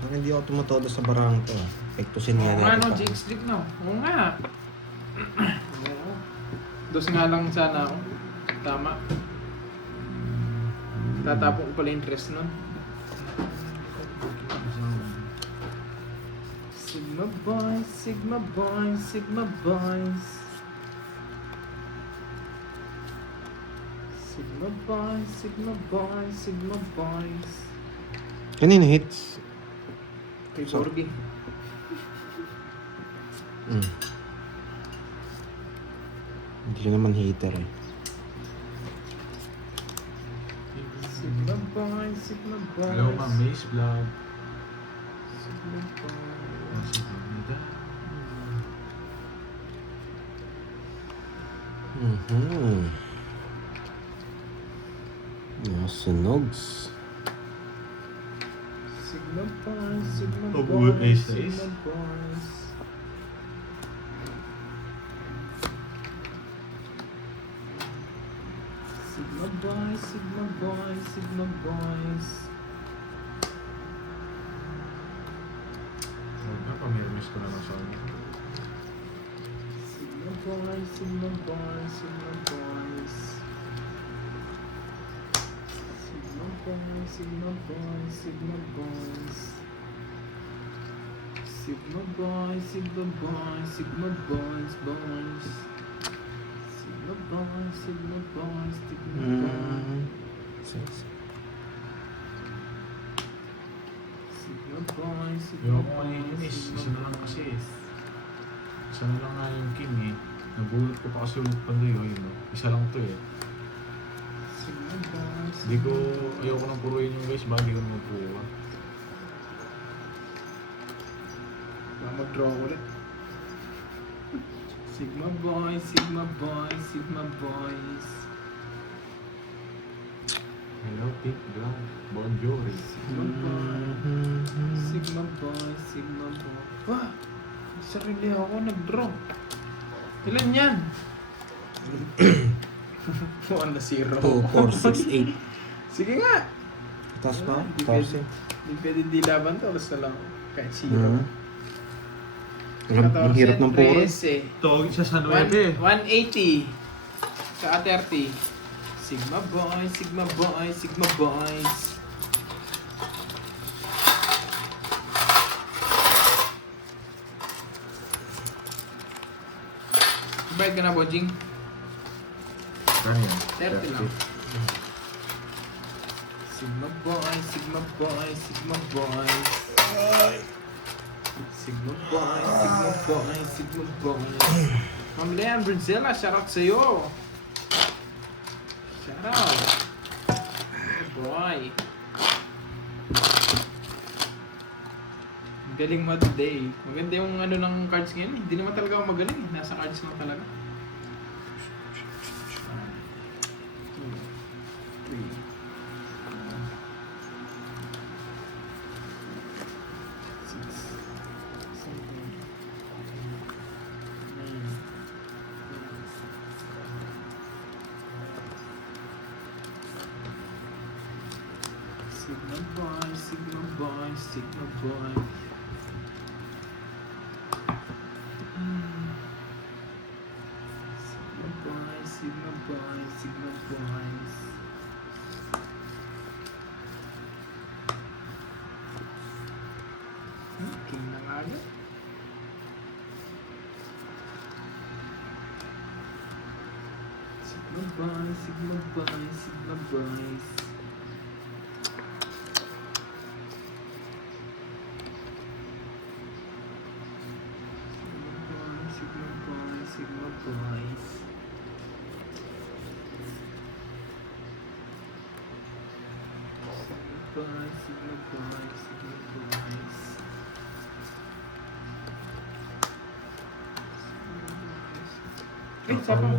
Bakit hindi ako tumatodo sa barang to? Pektusin niya Oo nga, dito no, pa. jigs dig na. Oo nga. Oo. Dos nga lang sana ako. Tama. Tatapon ko pala yung dress nun. Sigma boys, Sigma boys, Sigma boys. Sigma boys, Sigma boys, Sigma boys. Kanina hits? Kay So- Borgie. Hindi naman hitter eh. Sigma boys, Sigma boys. Hello, ma'am. Mace Vlog. Sigma boys. Nasa Canada. Sunogs. Sigma boys, Sigma Oh, boys, ace, Sigma ace. boys. Sigma boys, Sigma boys, Sigma boys. Huwag na, pamirmis ko na lang sa ano. Sigma boys, Sigma boys, Sigma boys. Sigma boys, Sigma boys, Sigma boys. Sigma boys, Sigma boys, Sigma boys, boys. Sigma boys, Sigma boys, Sigma boys. Sigma boys, Sigma Yung ako boys, maninis. Isa Sigma na lang boys. kasi. Isa na lang nga yung king eh. Nabulot ko pa kasi ulit pandoy. Oh, yun, oh. Isa lang to eh. Sigma boys. Hindi ko, ayoko nang puruin yung guys. Baka di ko naman puro. Mag-draw ulit. Sigma boys, Sigma boys, Sigma boys. Hello, Pink Vlog. Bonjour. Sigma boys, Sigma boys, Sigma boys. Wah! Sarili ako nag-draw. Ilan yan? 1 na 0. 2, 4, 6, 8. Sige nga! Tapos pa? Hindi 14. Hindi pwede di laban to. Basta lang. Kahit 0. Ang hirap ng puro. 13. Tawag siya sa 180. 9. Sa 30. Sigma boys, Sigma boys, Sigma boys. Bayad ka na, Bojing? Kanya. 30 lang. Sigma boys, Sigma boys, Sigma boys. Sigma boys, Sigma boys, Sigma boys. Ma'am Leanne Brinzella, shoutout sa'yo. Shoutout. Oh boy. Ang galing mo today. Maganda yung ano ng cards ngayon. Hindi naman talaga ako magaling. Nasa cards lang talaga. 1, 2, 3. 6, 7, 8. Sigma boy, Sigma boy, Sigma boy. Sigma boy, Sigma boy, Sigma boys. King na nga agad. Sigma boy, Sigma boy, Sigma boys. Sigma boys, Sigma boys. Sigma boys, Sigma boys, Sigma boys. Eh, sapa mo?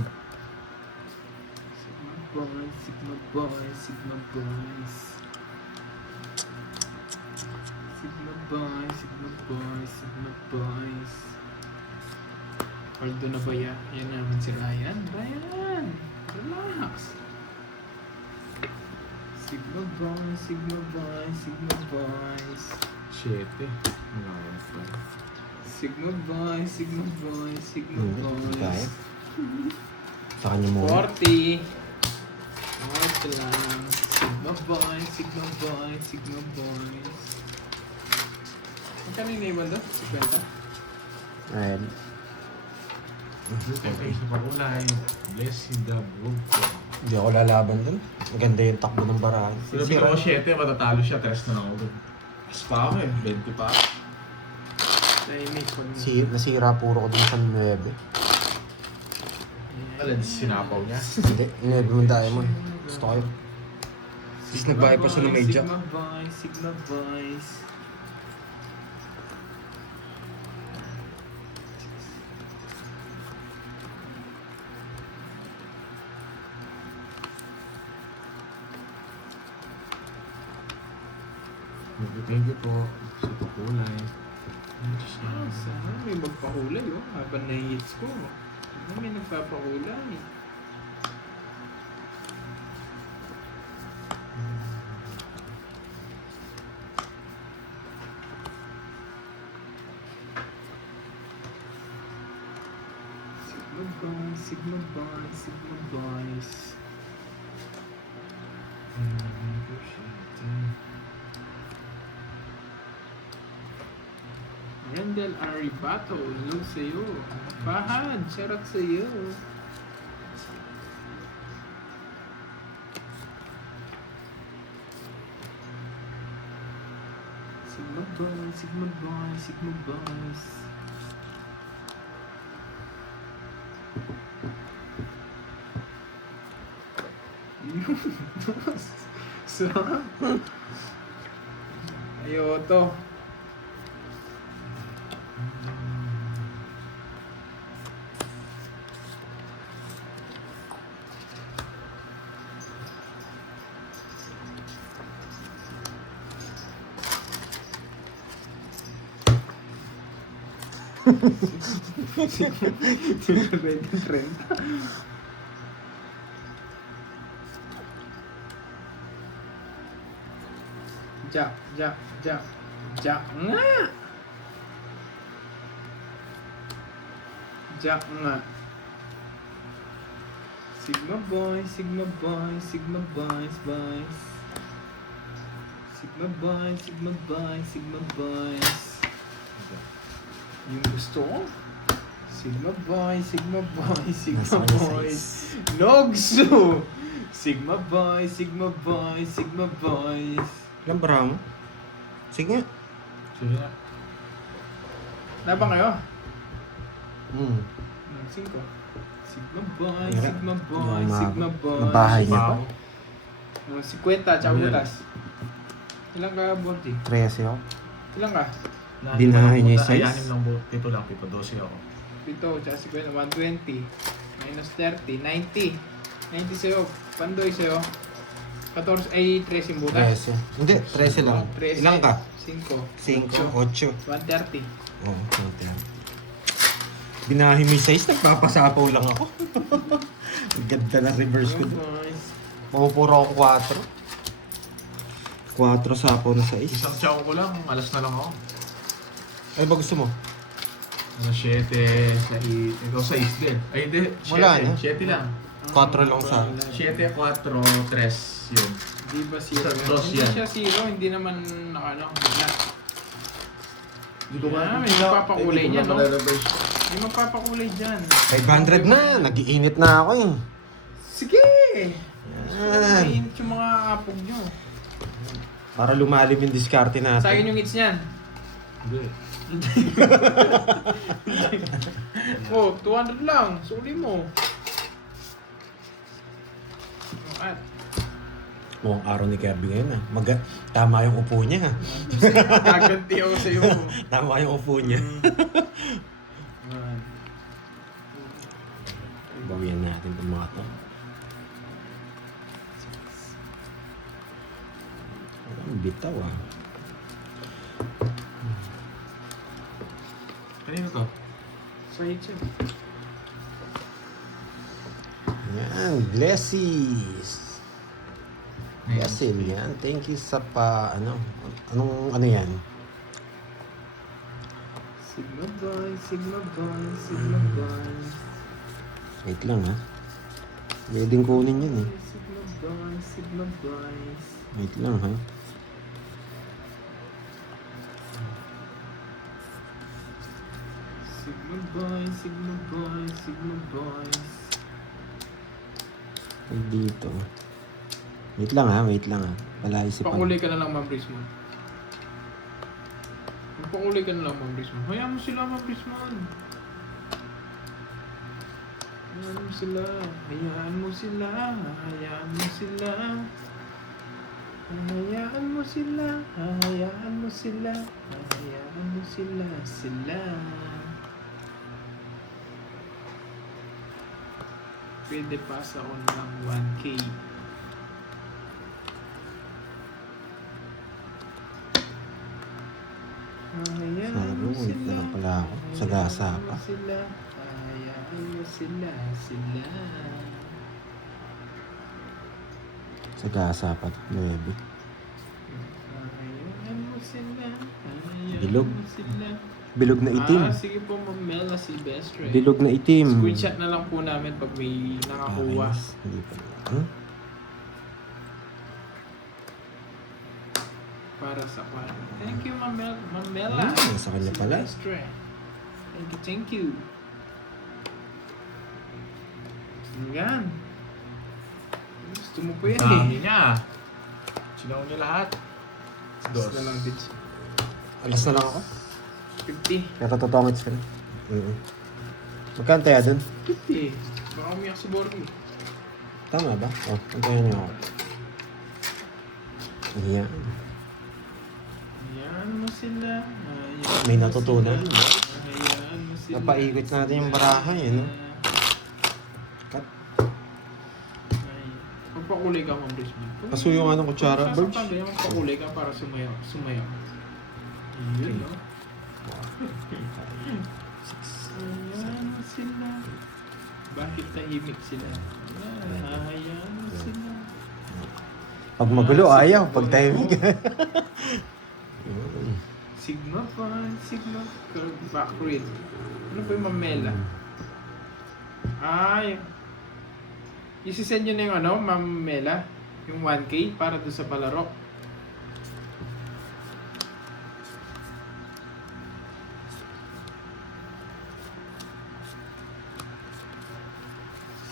Sigma boys, Sigma boys, Sigma boys. Sigma boys, Sigma boys, Sigma boys. Aldo na ba yan? Yan naman si Ryan. Ryan! Relax! Sigma boys, Sigma boys, Sigma boys. 7. Wala pa. Sigma boys, Sigma boys, Sigma Hindi kaya. boys. Sa kanya muna. 40. 40 lang. Sigma boys, Sigma boys, Sigma boys. Magkano yung naiwan doon? 50? Ayan. Okay, sa pakulay. Blessing the Book. Hindi ako lalaban dun. Maganda yung takbo ng barahan. Sabi ko 7, matatalo siya. 3 na lang ako dun. Mas pa ako eh. 20 pa. Tahimik pag... Nasira puro ko dun sa 9. Alin, sinapaw niya. Hindi, 9 mo diamond. Gusto ko yun. Tapos nagbayad pa siya ng medya. Sigma boys, Sigma boys. Thank you po sa pakulay. Ah, sana may magpakulay oh. Habang na-hits ko. Ano may nagpapakulay? Sigma boys, Sigma boys, Sigma boys. Randall Aribato, hello sa'yo. Fahad, shoutout sa'yo. Sigma boys, Sigma boys, Sigma boys. Sarap. Ayoto. Trend. Jack nga. Jack nga. Sigma boys, Sigma boys, Sigma boys, boys. Sigma boys, Sigma boys, Sigma boys. Yung gusto ko? Sigma boys, Sigma boys, Sigma Nasa kanya boys. size. Nogso! Sigma boys, Sigma boys, Sigma boys. Ilang barahan mo? Sige nga. Sige na. Nabang kayo? Hmm. 5. Sigma boys, Hirap. Sigma Hindi boys, ako Sigma maabot. boys. Mabahay niya pa. 50, tsaka Ayan. butas. Ilang ka, Bordy? 13 ako. Ilang ka? Binahay niya yung size? Ay, 6 lang po. 7 lang. 12 ako. 7, tsaka 50, 120. Minus 30, 90. 90 sa'yo. Pandoy sa'yo. 14, ay 13 yung butas. 13. Hindi, 13 lang. 13. Ilang ka? 5. 5, 8. 130. Oo, konti. Binahi mo yung size, nagpapasapaw lang ako. Ang ganda na reverse ko Yung doon. boys. Pumupuro ako 4. 4 sapaw na size. Isang chow ko lang. Alas na lang ako. Ano ba gusto mo? Ano, 7, 6. Ikaw 6 din. Ay, hindi. 7. Wala na. 7 lang. 4 lang sa... 7, 4, 3. Yun. Di ba zero? Cross Hindi yan. siya zero, hindi naman nakano. Hindi ko ba- may magpapakulay niya, no? Hindi magpapakulay dyan. 500 na! Nag-iinit na ako eh. Sige! Yan. Mainit yung mga apog nyo. Para lumalim yung diskarte natin. Sa akin yung hits niyan. Hindi. Oh, 200 lang. Suli mo. At, Mukhang araw ni Kirby ngayon ah. Tama yung upo niya ha. gaganti ako sa'yo. Tama yung upo niya. Bawian natin itong mga to. Ang bitaw ah. Kanino to? Sa hits yun. Yan, blessies. Blessing yan. Thank you sa anong ano yan? Sigma boy, Sigma boy, Sigma boy. Wait lang ha. Pwedeng kunin yun eh. Sigma boy, Sigma boys. Wait lang ha. Sigma boy, Sigma boy, Sigma boys. Ay, dito. Wait lang ha, wait lang ha. Wala isipan. Pakulay ka na lang, Ma'am Brisman. Pakulay ka na lang, Ma'am Brisman. Hayaan mo sila, Ma'am Brisman. Hayaan mo sila. Hayaan mo sila. Hayaan mo sila. Hayaan mo sila. Hayaan mo sila. Hayaan mo sila. Sila. Pwede pass ako ng 1K. Hayaan Sabi mo ko, wait sila. lang pala ako. Sagasa pa. Hayaan mo sila. Hayaan mo sila. Sila. Sagasa pa. 9. Hayaan mo sila. Hayaan Bilog. mo sila. Bilog na itim. Sige po, Ma'am Mela, si Best Ray. Bilog na itim. Screenshot na lang po namin pag may nakakuha. Ayos. Hindi pa. Huh? Para sa kwan. Thank you, Ma'am Mela. Sa kanya pala. Si Best Ray. Thank you. Yan. Gusto mo po yan Dami eh. niya. Sinaw niya lahat. Dos na lang din. Alas na lang ako. 50. Kaya tatotongits ka na. Magkano tayo dun? 50. Baka umiyak si Borgi. Tama ba? Oh, antayin niyo ako. Ayan. Hayaan mo sila. Hayaan May mo natutunan. sila. Hayaan mo sila. Napaikot natin yung baraha eh, no? Cut. Magpakulay ka, Ma'am Brisman. Pasuyo nga ng kutsara, Birch. Birch. Magpakulay ka para sumayaw. Yun, no? Hayaan mo sila. Bakit tahimik sila? Hayaan mo sila. Pag magulo, ayaw. Pag timing. Sigma pa, Sigma curve back read. Ano ba yung mamela? Ay, isisend nyo na yung ano, Ma'am Mela, yung 1K para doon sa palaro.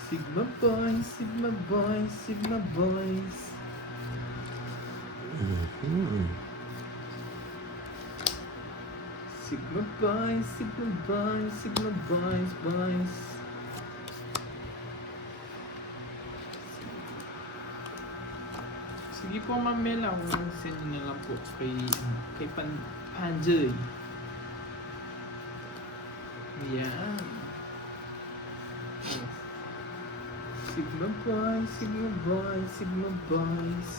Sigma boys, Sigma boys, Sigma boys. Sigma boys, Sigma boys, Sigma boys, boys. Sige po, Ma'am Mela, kung send nyo na lang po kay Panjay. Yan. Sigma boys, Sigma boys, Sigma boys.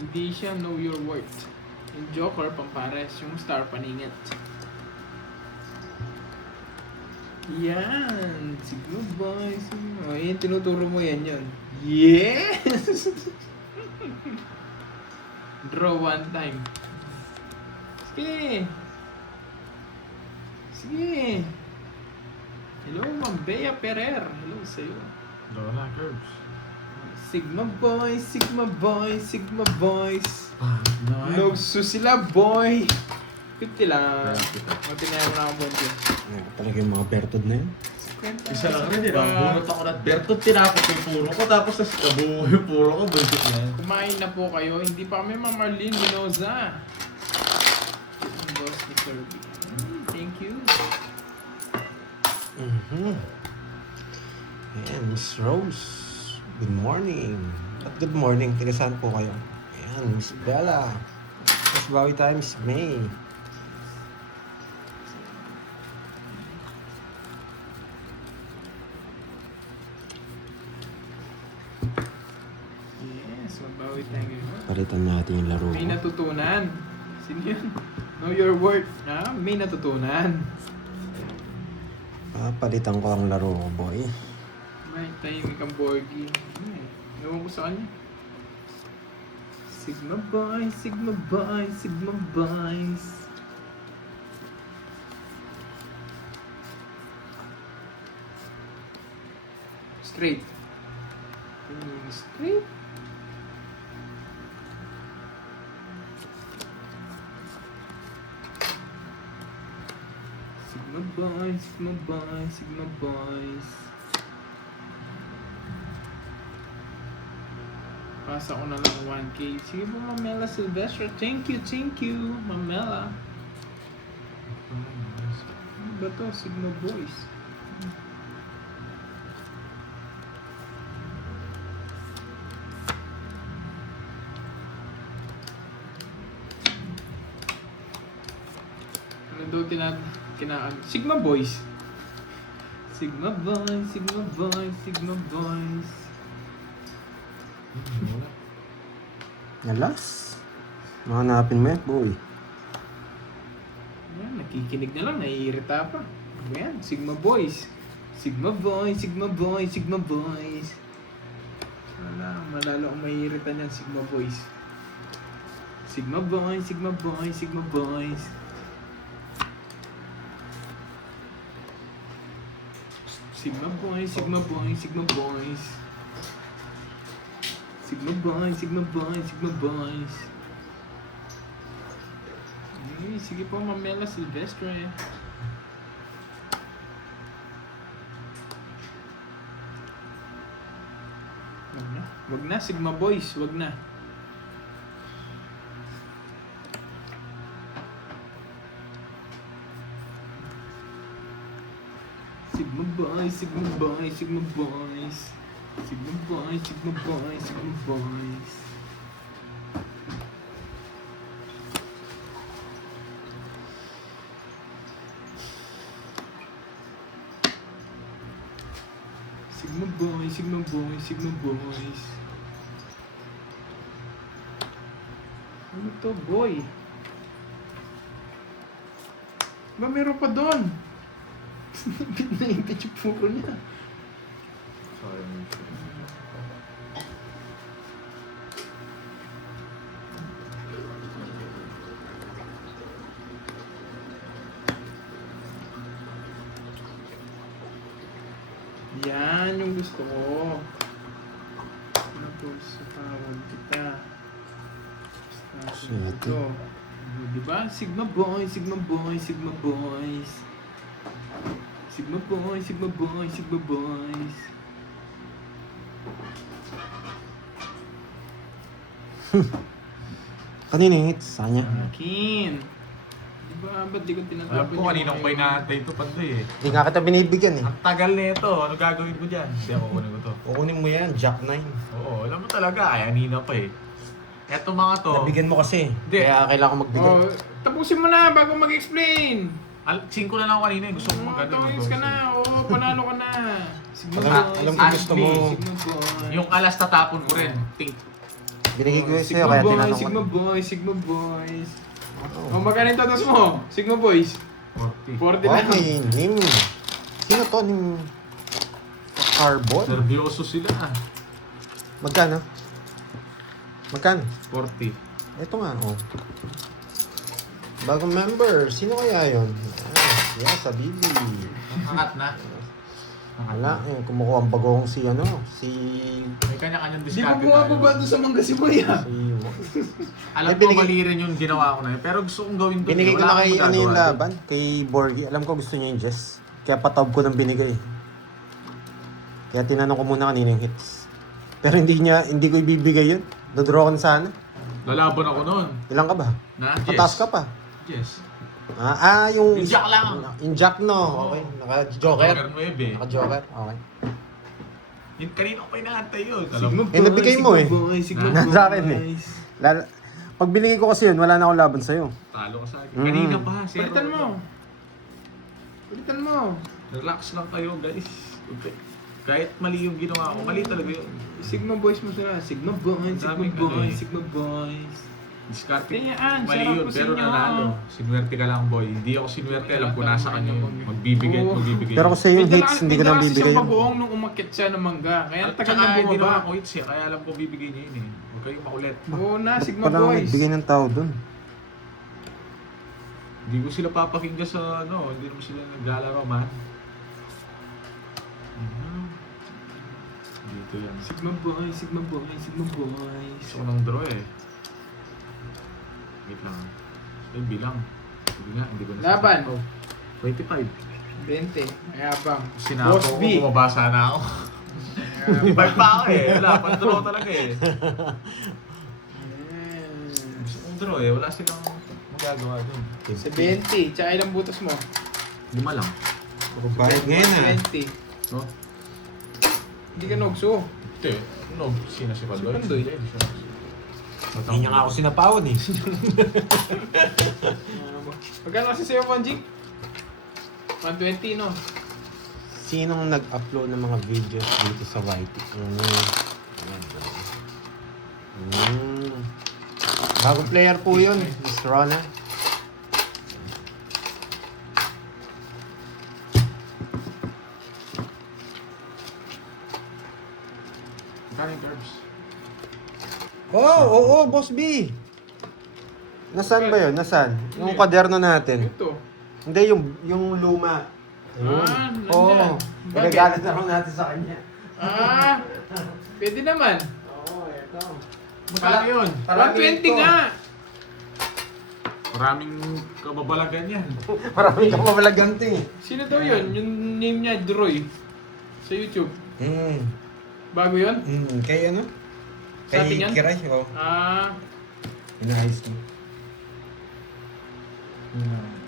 Hindi siya know your worth. Yung Joker, pampares. Yung Star, paningit. Yan. Sigma boy. Sigma. Oh, yun, tinuturo mo yan yun. Yes! Draw one time. Sige. Sige. Hello, Ma'am Bea Perer. Hello sa'yo. Lola curves. Sigma boys, Sigma boys, Sigma boys. No. Nogso sila, boy. 50 lang. Mati na yung mga bonjo. Talaga yung mga bertod na yun. Isa lang rin, bunot ako na Bertot, tinapos yung puro ko, tapos nabuo yung puro ko, buntot na yan. Kumain na po kayo. Hindi pa kami Ma'am Marlene Minoza. Yung boss ni Kirby. Thank you. Ayan, Miss Rose. Good morning. At good morning. Tiga saan po kayo? Ayan, Miss Bella. Mas bawi tayo, Miss May. Yes, mabawi tayo ngayon. Palitan natin yung laro. May natutunan. Sino yun? Know your worth. Ha? May natutunan. Palitan ko ang laro ko, boy. May tahimik ang Borgie. Ewan ko sa kanya. Sigma boys, Sigma boys, Sigma boys. Straight. Straight. Sigma boys, Sigma boys, Sigma boys. Pasa ko na lang 1K. Sige po, Mamela Silvestre. Thank you, Mamela. Ano ba to? Sigma boys. Ano daw kinaan? Sigma boys. Sigma boys, Sigma boys, Sigma boys. Alas. Mahanapin mo yan, boy. Yan, nakikinig na lang, naiirita pa. Yan, Sigma boys. Sigma boys, Sigma boys, Sigma boys. Wala, malalo ang maiirita niyan, Sigma boys. Sigma boys, Sigma boys, Sigma boys. Sigma boys, Sigma boys, Sigma boys. Sigma boys, Sigma boys, Sigma boys. Ay, sige po, Mamela Silvestre. Wag na, Sigma boys, wag na. Sigma boys, Sigma boys, Sigma boys. Sigma boys, Sigma boys, Sigma boys. Sigma boys, Sigma boys, Sigma boys. Ano to, boy? Ba meron pa doon? Ipit na ipit yung puro niya. Yan yung gusto ko. Tapos, tawag kita. Sige. Ito. Diba? Sigma boys, Sigma boys, Sigma boys. Sigma boys, Sigma boys, Sigma boys. Kanina yung hits, sanya. Akin. Diba? Ba't di ko Alam tinatapon ko kanina ko pa inaantay ito Pandoy eh. Hindi nga kita binibigyan eh. Ang tagal na ito. Ano gagawin mo dyan? Hindi ako kunin ko to. Kukunin mo yan, Jack 9. Oo, alam mo talaga. Ay, anina pa eh. Eto mga to. Nabigyan mo kasi. Hindi. Kaya kailangan ko magbigay. Oh, tapusin mo na bago mag-explain. 5 na lang ako kanina eh. Gusto ko magano. Tawins ka na. Oo, panalo ka na. Sigma Alam ko boys, gusto mo. Sigma boys. Yung alas tatapon ko rin. Think. Binigay ko sa'yo Sigma kaya boys, tinanong Sigma ko. boys, Sigma boys. Oh. Oh, magkano yung tatas mo? Sigma boys. 40. 40 na. Okay, Nim. Sino to? Nim Carbon? Seryoso sila ah. Magkano? Magkano? 40. Ito nga, oh. Bagong member. Sino kaya yun? Yes, sa Bibi. Angat na. Wala, eh. Kumukuha ang bagong si, ano, si... May kanya-kanyang Di discard. ba bumaba doon sa Mangasiboy ah? Si... Alam Eh, ko binigay- mali rin yung ginawa ko na yun. Pero gusto kong gawin doon. Binigay ko Wala na kay, akong ano yung magagawa doon. laban? Kay Borgie. Alam ko gusto niya yung Jess. Kaya patawag ko ng binigay. Kaya tinanong ko muna kanina yung hits. Pero hindi ko ibibigay yun. Dodraw ko na sana. Lalaban ako noon. Ilang ka ba? Na, Pataas ka pa. Yes. Yung... Yung Jack lang. Yung Jack, no? Okay. Naka-joker. Joker 9. Naka-joker. Okay. Yung kanina ko pa inaantay yun. Alam Sigma mo. Eh, nabigay mo eh. Sigma boys, Sigma Na- sa akin eh. boys. Pag binigay ko kasi yun, wala na akong laban sa'yo. Talo ka sa akin. Mm. Kanina pa. zero. Palitan mo. Palitan mo. Relax lang kayo guys. Okay. Kahit mali yung ginawa ko, mali talaga yun. Sigma boys mo sila. Sigma boys, Sigma Daming ano boys, eh. Sigma boys. Diskarte. Kayaan, Mali sarap yun, po sa pero inyo. nanalo. Sinuwerte ka lang, boy. Hindi ako sinuwerte, alam ko nasa kanya yun. Magbibigay, Oo. magbibigay. Pero kasi yung hits, hindi ko na May bibigay siyang yun. bagoong nung umakyat siya ng mangga. Kaya At tagal saka na hindi naman bumaba. ako hits eh, kaya alam ko bibigay niya yun eh. Huwag kayong makulit. Oo na, Ba't Sigma pala Boys. nagbigay ng tao dun? Hindi ko sila papakinggan sa hindi naman sila naglalaro man. Mhm. Dito yan. Sigma Boys, Sigma Boys, Sigma Boys. Gusto ko ng draw eh. Wait lang. Ay, bilang. Hindi nga, hindi ko na Laban. Oh, 25. 20. Mayabang. Sinako Boss ko, B. bumabasa na ako. 25 pa ako eh. Wala, pan-draw talaga eh. Gusto kong draw eh. Wala silang magagawa dun. Sa 20. Tsaka ilang butas mo? 5 lang. Bayad ngayon ah. 20. No? Hindi ka nogso. Hindi. No, sino si Pandoy? Si Pandoy. Hindi siya. Hindi niya nga ako sinapawad eh. Magkano kasi sa'yo, Monjik? 120, no? Sinong nag-upload ng mga videos dito sa YT? Bagong player po yun, Miss Rona. Magkano yung curbs? Oo, Boss B. Nasaan ba yun? Nasaan? Yung kwaderno natin. Ito. Hindi, yung luma. Ayun. nandyan. Oo. Bakit? Regalo na raw natin sa kanya. Ah, pwede naman. Oo, ito. Magkano yun? 120 nga. Maraming kababalagan yan. Maraming kapabalaganti eh. Sino daw yun? Yung name niya, Droy. Sa YouTube. Bago yun? Kay ano? Sa atin yan? Kiray, oo. Ah, Inaayos mo.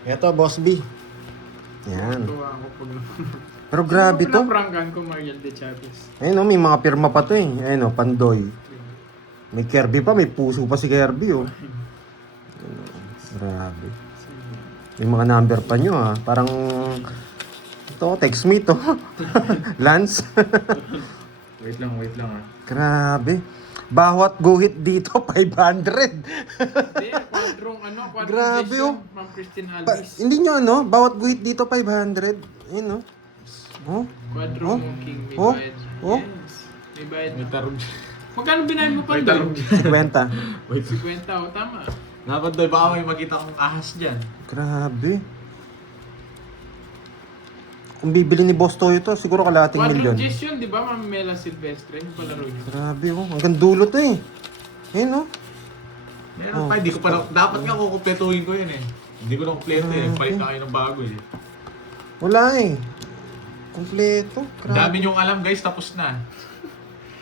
Ito, Boss B. Yan. tuwa ako pag Pero grabe to. Naprankan ko Mariel de Chavez. Ayun o, may mga pirma pa to eh. Ayun o, Pandoy. May Kirby pa, may puso pa si Kirby oh. Ayun, oh. Grabe. May mga number pa nyo ah. Parang... Ito, text me to. Lance. Wait lang ah. Grabe. Bawat guhit dito, 500. Hindi, quadrong Grabe, session oh. from Christine Pa, Alvis. hindi nyo ano, bawat guhit dito, 500. Ayun oh. Oh, Quadrong Oh. King, may Oh. bayad. Oh. Yes, may bayad. May tarong. Magkano binayad mo pa May tarong. doon? 50. Wait. 50, oh, tama. Dapat doon, baka may makita kong ahas dyan. Grabe. Kung bibili ni Boss Toyo to, siguro kalahating Quadrong milyon. Jess yun, di ba? Ma'am Mela Silvestre, yung palaro niyo. Grabe oh, hanggang dulo to eh. Ayun oh. Meron Oh. pa, hindi ko pa dapat nga kukumpletuhin ko yun eh. Hindi ko na kumpleto eh. Grabe. Palit na kayo ng bago eh. Wala eh. Kompleto. Ang dami niyong alam guys, tapos na.